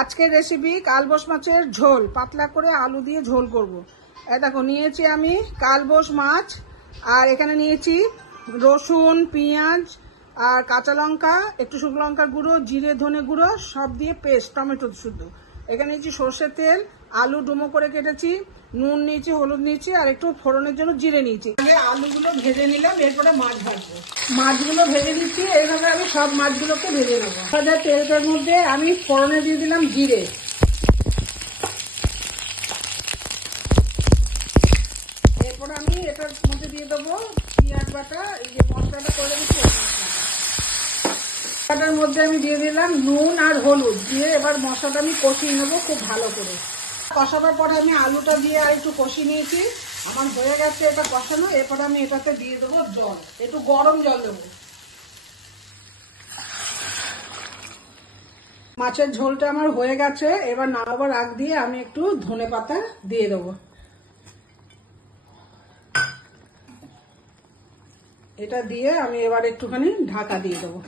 আজকের রেসিপি কালবোস মাছের ঝোল, পাতলা করে আলু দিয়ে ঝোল করব। দেখো নিয়েছি আমি কালবোস মাছ, আর এখানে নিয়েছি রসুন, পেঁয়াজ আর কাঁচা লঙ্কা, একটু শুকনো লঙ্কার গুঁড়ো, জিরে ধনে গুঁড়ো সব দিয়ে পেস্ট, টমেটো শুদ্ধ। এখানে নিয়েছি সর্ষের তেল, আলু ডুমো করে কেটেছি, নুন নিয়েছি, হলুদ নিয়েছি আর একটু ফোড়নের জন্য জিরে নিয়েছি। আগে আলুগুলো ভেজে নিলাম, এরপরে মাছ ভাজবো। মাছগুলো ভেজে নিচ্ছি, এইভাবে আমি সব মাছগুলোকে ভেজে নেবো। তেলটার মধ্যে আমি ফোড়নে দিয়ে দিলাম জিরে, এরপর আমি এটার মধ্যে দিয়ে দেবো পেঁয়াজ বাটা, এই যে মশলাটা করে দিচ্ছি মশলাটার মধ্যে আমি দিয়ে দিলাম নুন আর হলুদ দিয়ে এবার মশলাটা আমি কষিয়ে নেবো খুব ভালো করে। কষানোর পরে আমি আলুটা দিয়ে আর একটু কষিয়ে নিয়েছি, আমার হয়ে গেছে এটা কষানো। এরপর আমি এটাতে দিয়ে দেবো জল, একটু গরম জল দেবো। মাছের ঝোলটা আমার হয়ে গেছে, এবার নামাবার আগ দিয়ে আমি একটু ধনে পাতা দিয়ে দেবো। এটা দিয়ে আমি এবার একটুখানি ঢাকা দিয়ে দেবো।